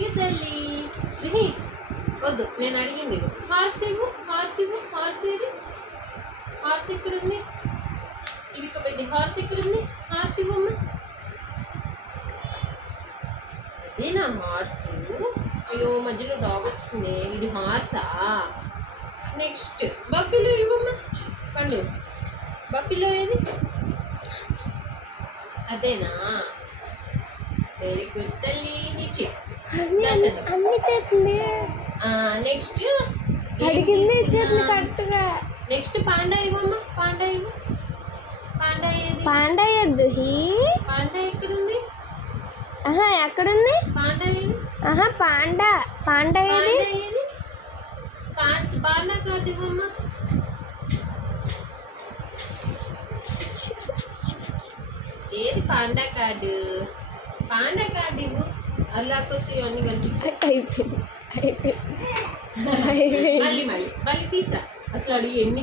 You తల్లి. దిహి వద్దు, నేను అడిగింది హార్స్ ఇవ్వు, హార్స్ ఇవ్వు. హార్స్ ఏది? హార్స్ ఎక్కడుంది? ఇదిక పెట్టి హార్స్ ఎక్కడుంది? హార్స్ ఇవ్వమ్మా. ఇదేనా హార్స్? అయ్యో మధ్యలో డాగ్ వచ్చింది. ఇది హార్సా? నెక్స్ట్ బఫిలో ఇవ్వమ్మా. పండు బఫిలో ఏది? అదేనా? వెరీ గుడ్ తల్లి. నిచ్చే నెక్స్ట్ నెక్స్ట్ పాండా ఇవ్వమ్మా. పాండా ఇవ్వు. పాండా ఏది? పాండా ఎద్దు. పాండా ఎక్కడుంది? ఎక్కడుంది? పాండా ఏది? పాండా పాండా ఏది? ఏది? పాండా కార్డు ఇవ్వమ్మా. ఏది పాండా కార్డు? పాండా కార్డు ఇవ్వు. అల్లాకొచ్చి అన్ని కనిపించి అయిపోయింది. మళ్ళీ మళ్ళీ మళ్ళీ తీసురా. అసలు అడిగి ఎన్ని